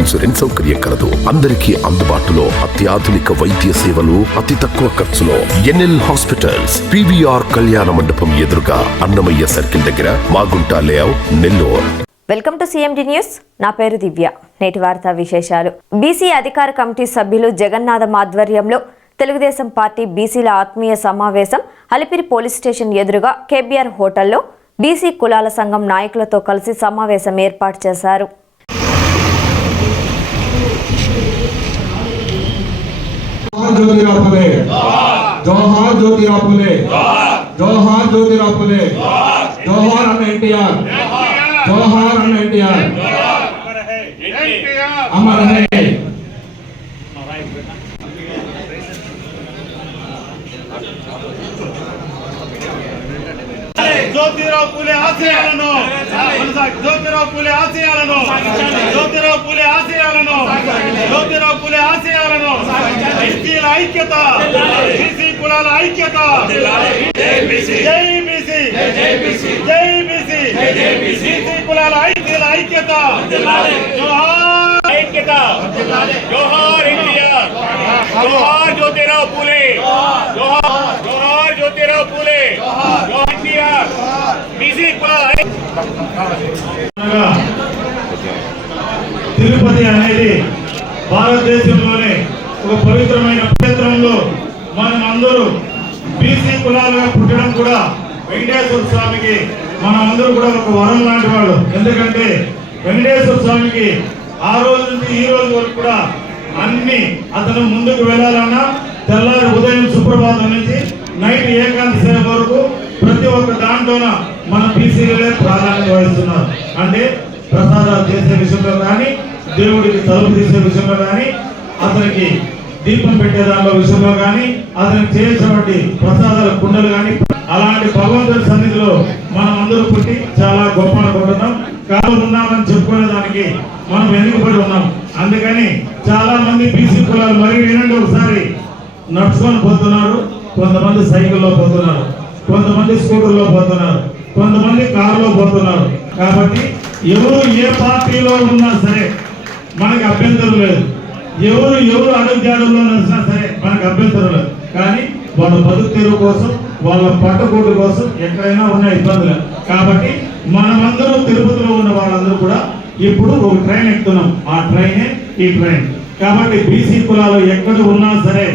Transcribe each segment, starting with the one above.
Insurance సౌకర్యం కలదు. అందరికీ అందుబాటులో అత్యాధునిక వైద్య సేవలు అతి తక్కువ ఖర్చులో ఎన్ఎల్ హాస్పిటల్స్ పివిఆర్ కళ్యాణ మండపం ఎదురుగా అన్నమయ్య సర్కిల్ దగ్గర Magunta layout Nellore. Welcome to CMD news. నా పేరు దివ్య. నేటి వార్తా విశేషాలు. బీసీ అధికార కమిటీ సభ్యులు జగన్నాథం ఆధ్వర్యంలో తెలుగుదేశం పార్టీ బీసీల ఆత్మీయ సమావేశం అలిపిరి పోలీస్ స్టేషన్ ఎదురుగా కేబీఆర్ హోటల్లో బీసీ కులాల సంఘం నాయకులతో కలిసి సమావేశం ఏర్పాటు చేశారు. जोहार ज्योतिराव फुले जोहार ज्योतिराव फुले जोहार ज्योतिराव फुले एनटीआर। जोहार अन्न एनटीआर। अमर है। పూలే ఆశయాలను కొనసాగి జ్యోతిరావు పూలే ఆశయాలను జ్యోతిరావు పూలే ఆశయాలను జ్యోతిరావు పూలే ఆశయాలను ఎస్టీల ఐక్యత బీసీ కులాల ఐక్యత జై బీసీ జై బీసీ బీసీ కులాల ఐక్యత ఐక్యత జోహార్ ఐక్యత జోహార్ ఎన్టీఆర్ జోహార్ జ్యోతిరావు పూలే జోహార్ జోహార్ జ్యోతిరావు పూలే జోహార్ తిరుపతి అనేది భారతదేశంలోనే ఒక పవిత్రమైన క్షేత్రంలో మనం అందరూ బీసీ కులాలుగా పుట్టడం కూడా వెంకటేశ్వర స్వామికి మనం అందరూ కూడా ఒక వరం లాంటి వాళ్ళు. ఎందుకంటే వెంకటేశ్వర స్వామికి ఆ రోజు నుంచి ఈ రోజు వరకు కూడా అన్ని అతను ముందుకు వెళ్ళాలన్నా తెల్లారి ఉదయం సుప్రభాతం నుంచి నైట్ ఏకాంత సేవ వరకు ప్రతి ఒక్క దాంట్లోన మన బీసీలే ప్రాధాన్యత వహిస్తున్నారు. అంటే ప్రసాదాలు చేసే విషయంలో కానీ దేవుడికి తలుపు తీసే విషయంలో కానీ అతనికి దీపం పెట్టే దాంట్లో విషయంలో కానీ అతనికి చేసినటువంటి ప్రసాదాల కుండలు కానీ అలాంటి భగవంతుడి సన్నిధిలో మనం అందరూ పుట్టి చాలా గొప్ప అనుకుంటున్నాం. కాదు ఉన్నామని చెప్పుకునే దానికి మనం వెనుకబడి ఉన్నాం. అందుకని చాలా మంది బీసీ కులాలు మరి వినండి ఒకసారి. నడుచుకొని పోతున్నారు. కొంతమంది సైకిల్లో పోతున్నారు. కొంతమంది స్కూటర్లో పోతున్నారు కొంతమంది కారులో పోతున్నారు. కాబట్టి ఎవరు ఏ పార్టీలో ఉన్నా సరే మనకు అభ్యంతరం లేదు. ఎవరు ఎవరు అడుగుజాడల్లో నడిచినా సరే మనకు అభ్యంతరం లేదు. కానీ వాళ్ళ బతుకు తెరువు కోసం వాళ్ళ పట్టకూటు కోసం ఎక్కడైనా ఉన్న ఇబ్బందులు. కాబట్టి మనమందరం తిరుపతిలో ఉన్న వాళ్ళందరూ కూడా ఇప్పుడు ఒక ట్రైన్ ఎక్కుతున్నాం. ఆ ట్రైనే ఈ ట్రైన్. కాబట్టి బీసీ కులాలు ఎక్కడ ఉన్నా సరే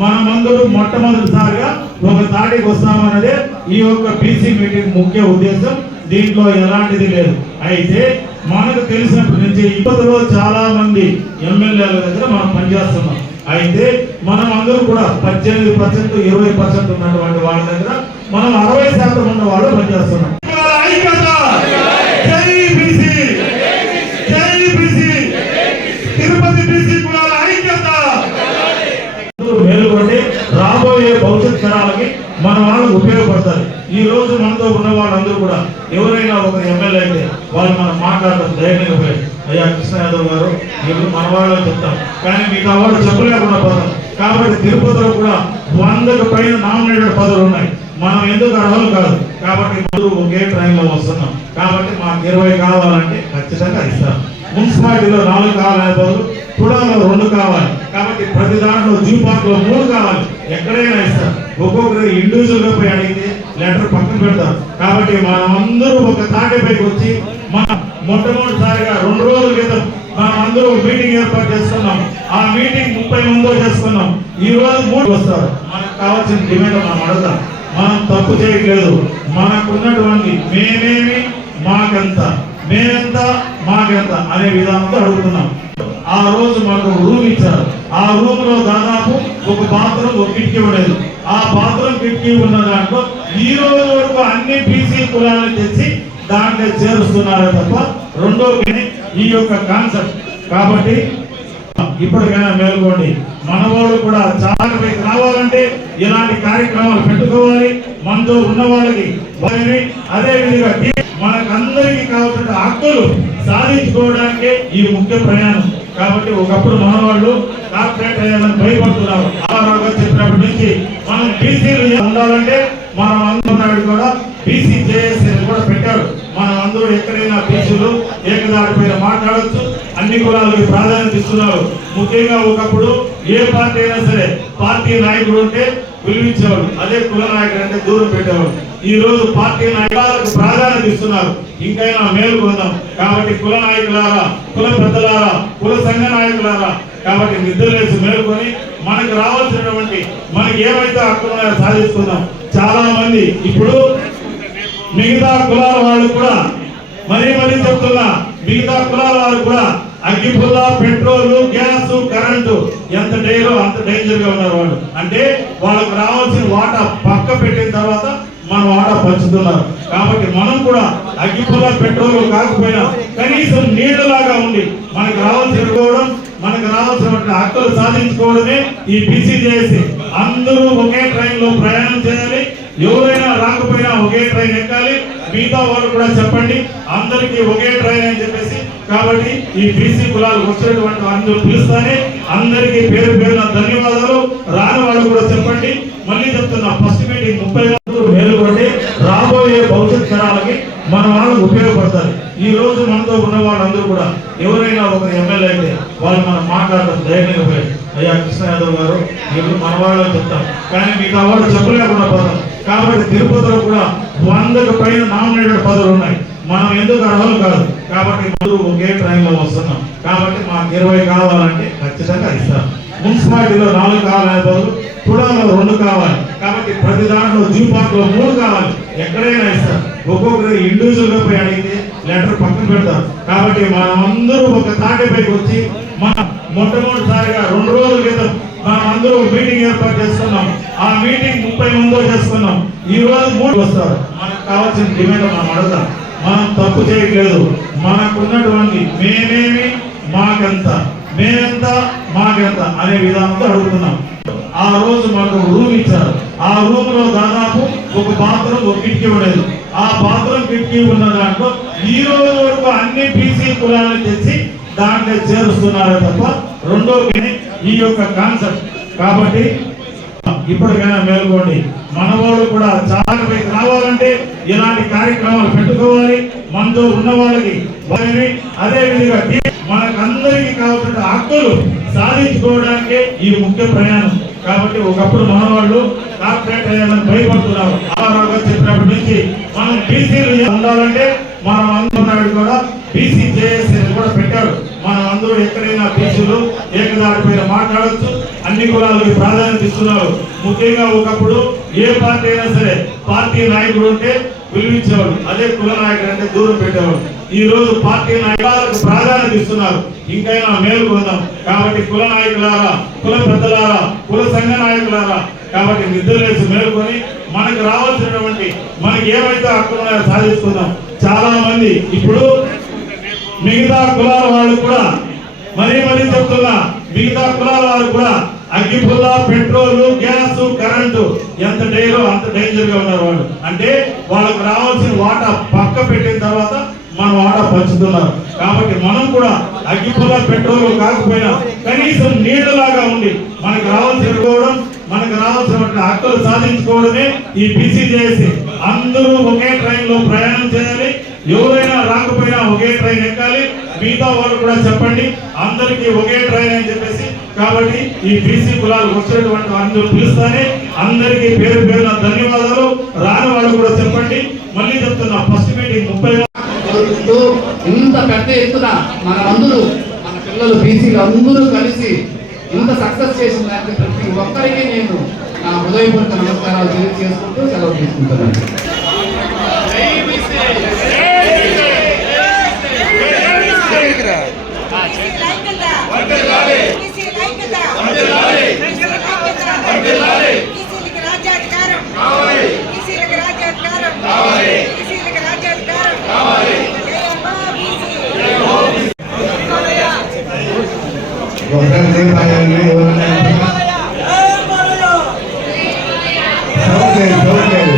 మనమందరూ మొట్టమొదటిసారిగా ఒక తాటికి వస్తామన్నదే ఈ యొక్క బీసీ మీటింగ్ ముఖ్య ఉద్దేశం. దీంట్లో ఎలాంటిది లేదు. అయితే మనకు తెలిసినప్పటి నుంచి ఇప్పటిలో చాలా మంది ఎమ్మెల్యేల దగ్గర మనం పనిచేస్తున్నాం. అయితే మనం అందరూ కూడా పద్దెనిమిది పర్సెంట్ ఇరవై పర్సెంట్ ఉన్నటువంటి వాళ్ళ దగ్గర మనం అరవై శాతం ఉన్న వాళ్ళు పనిచేస్తున్నాం ఐక్యత! జై బీసీ! జై బీసీ! తిరుపతి బీసీ కులాల ఐక్యత అందరూ మేలుకొని రాబోయే భవిష్యత్ తరాలకి మన వాళ్ళకు ఉపయోగపడతారు. ఈ రోజు మనతో ఉన్న వాళ్ళందరూ కూడా ఎవరైనా ఒక ఎమ్మెల్యే అయితే వాళ్ళు మనం మాట్లాడటం ధైర్యంగా పోయి అయ్యా కృష్ణ యాదవ్ గారు మీరు మన వాళ్ళని చెప్తాం. కానీ మీకు వాళ్ళు చెప్పలేకుండా పోతాం. కాబట్టి తిరుపతిలో కూడా వందకు పైన నామినేటెడ్ పదవులు ఉన్నాయి. మనం ఎందుకు అర్హులు కాదు? కాబట్టి ముందు ఒకే ట్రైన్లో వస్తున్నాం. కాబట్టి మాకు ఇరవై కావాలంటే ఖచ్చితంగా ఇస్తాం. మున్సిపాలిటీలో నాలుగు కావాలనే బదులు కుడాలో రెండు కావాలి. కాబట్టి ప్రతి దాంట్లో జూ పార్క్లో మూడు కావాలి. ఎక్కడైనా ఇస్తారు ఒక్కొక్కరు ఇండివిజువల్గా పోయి అడిగితే లెటర్ పక్కన పెడతాం కాబట్టి మనమందరూ ఒక తాటిపైకి వచ్చి మన మొట్టమొదటిసారిగా రెండు రోజుల క్రితం మనం అందరూ మీటింగ్ ఏర్పాటు చేసుకున్నాం ఆ మీటింగ్ ముప్పై మందితో చేసుకున్నాం ఈ రోజు మూడు వస్తారు. మనకు కావాల్సిన డిమాండ్ మనం అడుగుతాం. మనం తప్పు చేయట్లేదు. మనకున్నటువంటి మేమేమి మాకెంత మేమెంత మాకెంత అనే విధానంతో అడుగుతున్నాం. ఆ రోజు మనకు రూమ్ ఇచ్చారు. ఆ రూమ్లో దాదాపు ఒక బాత్రూమ్ ఒక కిటికీ ఉండేది. ఆ బాత్రూమ్ కిటికీ ఉన్న దాంట్లో ఈ రోజు వరకు అన్ని బీసీ కులాలను తెచ్చి దాంట్లో చేరుస్తున్నారే తప్ప రెండో ఈ యొక్క కాన్సెప్ట్. కాబట్టి ఇప్పటికైనా మేల్కోండి. మనవాళ్ళు కూడా చాలా పైకి రావాలంటే ఇలాంటి కార్యక్రమాలు పెట్టుకోవాలి. మనతో ఉన్న వాళ్ళకి అదే విధంగా మనకందరికీ కావాల్సిన హక్కులు సాధించుకోవడానికే ఈ ముఖ్య ప్రయాణం. కాబట్టి ఒకప్పుడు మనవాళ్ళు కార్పొరేట్ అయ్యాలని భయపడుతున్నారు. ఆరోగ్య చెప్పినప్పటి నుంచి మనం బీసీలు ఉండాలంటే మనం అందరూ కూడా బీసీ జేఏసీ కూడా పెట్టారు. మనం అందరూ ఎక్కడైనా బీసీలు ఏకదాటిపైన మాట్లాడొచ్చు. అన్ని కులాలకు ప్రాధాన్యత ఇస్తున్నారు. ముఖ్యంగా ఒకప్పుడు ఏ పార్టీ అయినా సరే పార్టీ నాయకుడు ఉంటే పిలిపించేవాడు. అదే కుల నాయకుడు అంటే దూరం పెట్టేవాడు. ఈ రోజు పార్టీ నాయకులకు ప్రాధాన్యత ఇస్తున్నారు. ఇంకైనా మేలుకొందాం కాబట్టి కుల నాయకులారా కుల పెద్దలారా కుల సంఘ నాయకులారా కాబట్టి నిద్రలేసి మేలుకొని మనకు రావాల్సినటువంటి మనకి ఏమైతే హక్కులున్నాయో సాధిస్తున్నాం చాలా మంది ఇప్పుడు మిగతా కులాల వాళ్ళు కూడా మరీ మరీ చెప్తున్నా మిగతా కులాల వాళ్ళు కూడా అగ్గిపుల్ల పెట్రోల్ గ్యాస్ ఎంత డేలో అంత డేంజర్గా ఉన్నారు వాళ్ళు. అంటే వాళ్ళకు రావాల్సిన వాటా పక్క పెట్టిన తర్వాత మనం వాటా పంచుతున్నారు. కాబట్టి మనం కూడా అగ్గిపుల్ల పెట్రోల్ కాకపోయినా కనీసం నీడలాగా ఉండి మనకు రావాల్సిన పోవడం మనకు రావాల్సిన హక్కులు సాధించుకోవడమే ఈ బీసీ చేసి అందరూ ఒకే ట్రైన్లో ప్రయాణం చేయాలి. ఎవరైనా రాకపోయినా ఒకే ట్రైన్ ఎక్కాలి. మిగతా వాళ్ళు కూడా చెప్పండి అందరికీ ఒకే ట్రైన్ అని చెప్పేసి. కాబట్టి ఈ బీసీ కులాలు వచ్చినటువంటి అందరూ పిలుస్తానే అందరికీ పేరు పేరున ధన్యవాదాలు. రాని వాళ్ళు కూడా చెప్పండి. మళ్ళీ చెప్తున్నా ఫస్ట్ మీటింగ్ ముప్పై మంది మేలుకోండి రాబోయే భవిష్యత్ తరాలకి మన వాళ్ళు ఉపయోగపడతారు. ఈ రోజు మనతో ఉన్న వాళ్ళందరూ కూడా ఎవరైనా ఒక ఎమ్మెల్యే అయితే వాళ్ళు మనం మాట్లాడడం ధైర్యంగా పోయి అయ్యా కృష్ణ యాదవ్ గారు మీరు మన వాళ్ళు చెప్తాం కానీ మీకు వాళ్ళు చెప్పలేకుండా పోతాం. కాబట్టి తిరుపతిలో కూడా వందకు పైన నామినేటెడ్ పదవులు ఉన్నాయి. మనం ఎందుకు అర్హులు కాదు? కాబట్టి అందరూ ఒకే ట్రైన్లో వస్తున్నాం. కాబట్టి మాకు ఇరవై కావాలంటే ఖచ్చితంగా ఇస్తాం. మున్సిపాలిటీలో నాలుగు కావాలనే బదులు తుడాలో రెండు కావాలి. కాబట్టి ప్రతి దాంట్లో జూ పార్క్లో మూడు కావాలి. ఎక్కడైనా ఇస్తారు ఒక్కొక్కరు ఇండివిజువల్గా పోయి అడిగితే లెటర్ పక్కన పెడతారు కాబట్టి మనమందరూ ఒక తాటిపైకి వచ్చి మన మొట్టమొదటిసారిగా రెండు రోజుల క్రితం మనం అందరూ ఒక మీటింగ్ ఏర్పాటు చేసుకున్నాం ఆ మీటింగ్ ముప్పై మందితో చేసుకున్నాం ఈ రోజు మూడు వస్తారు. మనకు కావాల్సిన డిమాండ్ మనం అడుగుతాం. మనం తప్పు చేయట్లేదు. మనకున్నటువంటి మేమేమి మాకెంత మేమెంత మాకెంత అనే విధానంతో అడుగుతున్నాం. ఆ రోజు మనకు రూమ్ ఇచ్చారు. ఆ రూమ్లో దాదాపు ఒక బాత్రూమ్ ఒక కిటికీ ఉండేది. ఆ బాత్రూమ్ కిటికీ ఉన్న దాంట్లో ఈ రోజు వరకు అన్ని బీసీ కులాలను తెచ్చి దాంట్లో చేరుస్తున్నారే తప్ప రెండో ఈ యొక్క కాన్సెప్ట్. కాబట్టి ఇప్పటికైనా మేల్కోండి. మనవాళ్ళు కూడా చాలా పైకి రావాలంటే ఇలాంటి కార్యక్రమాలు పెట్టుకోవాలి. మనతో ఉన్న వాళ్ళకి వారిని అదే విధంగా మనకందరికీ కావాల్సిన హక్కులు సాధించుకోవడానికి ఈ ముఖ్య ప్రయాణం. కాబట్టి ఒకప్పుడు మనవాళ్ళు కార్పొరేట్ అయ్యాలని భయపడుతున్నారు. ఆరోగ్య చెప్పినప్పటి నుంచి మనం బీసీలు ఉండాలంటే మనం అందరూ కూడా బీసీ జేఏసీ కూడా పెట్టారు. మనం అందరూ ఎక్కడైనా బీసీలు ఏకదాటిపైన మాట్లాడొచ్చు. అన్ని కులాలకు ప్రాధాన్యత ఇస్తున్నారు ముఖ్యంగా ఒకప్పుడు ఏ పార్టీ అయినా సరే పార్టీ నాయకుడు ఉంటే పిలిపించేవాడు అదే కుల నాయకుడు అంటే దూరం పెట్టేవాడు. ఈ రోజు పార్టీ నాయకులకు ప్రాధాన్యత ఇస్తున్నారు. ఇంకైనా మేలుకొందాం కాబట్టి కుల నాయకులారా కుల పెద్దలారా కుల సంఘ నాయకులారా కాబట్టి నిద్రలేసి మేలుకొని మనకు రావాల్సినటువంటి మనకి ఏమైతే హక్కులు సాధిస్తున్నాం చాలా మంది ఇప్పుడు మిగతా కులాల వాళ్ళు కూడా మరీ మరీ చెప్తున్నా మిగతా కులాల వారు కూడా అగ్గిపుల్ల పెట్రోల్ గ్యాస్ కరెంటు ఎంత డేలో అంత డేంజర్గా ఉన్నారు వాళ్ళు. అంటే వాళ్ళకు రావాల్సిన వాటా పక్క పెట్టిన తర్వాత మన వాటా పంచుతున్నారు. కాబట్టి మనం కూడా అగ్గిపుల్ల పెట్రోల్ కాకపోయినా కనీసం నీళ్ళలాగా ఉండి మనకు రావాల్సిన పోవడం మనకు రావాల్సిన హక్కులు సాధించుకోవడమే ఈ బీసీ చేసి అందరూ ఒకే ట్రైన్లో ప్రయాణం చేయాలి. ఎవరైనా రాకపోయినా ఒకే ట్రైన్ ఎక్కాలి. మిగతా వాళ్ళు కూడా చెప్పండి అందరికీ ఒకే ట్రైన్ అని చెప్పేసి కాబట్టి ఈ బీసీ కులాలు వచ్చినటువంటి అందరూ పిలుస్తానే అందరికీ పేరు పేరున ధన్యవాదాలు రాని వాళ్ళు కూడా చెప్పండి మళ్ళీ చెప్తున్నా ఫస్ట్ మీటింగ్ ముప్పై ఇంత పెద్ద ఎత్తున మన అందరూ మన పిల్లలు బీసీలు అందరూ కలిసి ఇంత సక్సెస్ చేసిన దానికి ప్రతి ఒక్కరికి నేను నా హృదయపూర్వక నమస్కారాలు తెలియజేసుకుంటూ సెలవు తీసుకుంటున్నాను బీసీలకు రాజ్యాధికారం బీసీలకు రాజ్యాధికారం జై అమ్మా బీసీ ఒకసారి దేవాలయాన్ని ఎవరైనా సౌండ్ లేదు, సౌండ్ లేదు.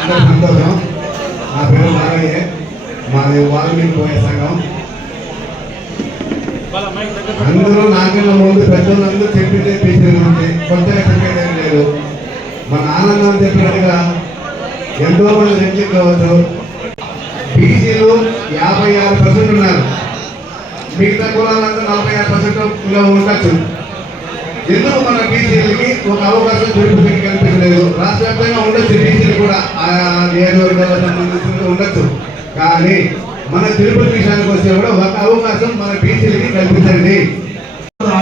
అందరూ సంతోషం నా పేరు నాగయ్య మాది వాల్మీకి పోయే సంఘం అందరూ నాకన్నా ముందు పెద్దలందరూ చెప్పిందే బీసీ ఉంది కొత్తగా చెప్పేది ఏం లేదు. మన ఆనందం చెప్పినట్టుగా ఎంతో మంది వ్యక్తి కావచ్చు బీసీలు యాభై ఆరు పర్సెంట్ ఉన్నారు. మిగతా కులాలంతా నలభై ఆరు పర్సెంట్ ఉండొచ్చు. ఎందుకు మన బీసీలకి ఒక అవకాశం చూపించడానికి కనిపించలేదు? రాష్ట్ర వ్యాప్తంగా ఉండొచ్చు బీసీలు కూడా. ఆ నియోజకవర్గాలకు సంబంధించి ఉండొచ్చు. కానీ మన తిరుపతి విషయానికి వస్తే కూడా ఒక అవకాశం మన బీసీలకి కల్పించండి.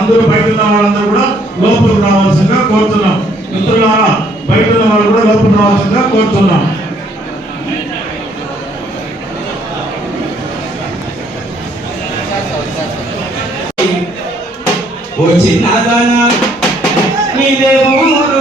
అందరూ బయట ఉన్న వాళ్ళందరూ కూడా లోపలికి రావాల్సిందిగా కోరుతున్నాం. మిత్రులారా బయట ఉన్న వాళ్ళు కూడా లోపలికి రావాల్సిందిగా కోరుతున్నాం. ఓ చిన్నదానా నీదే ఊరు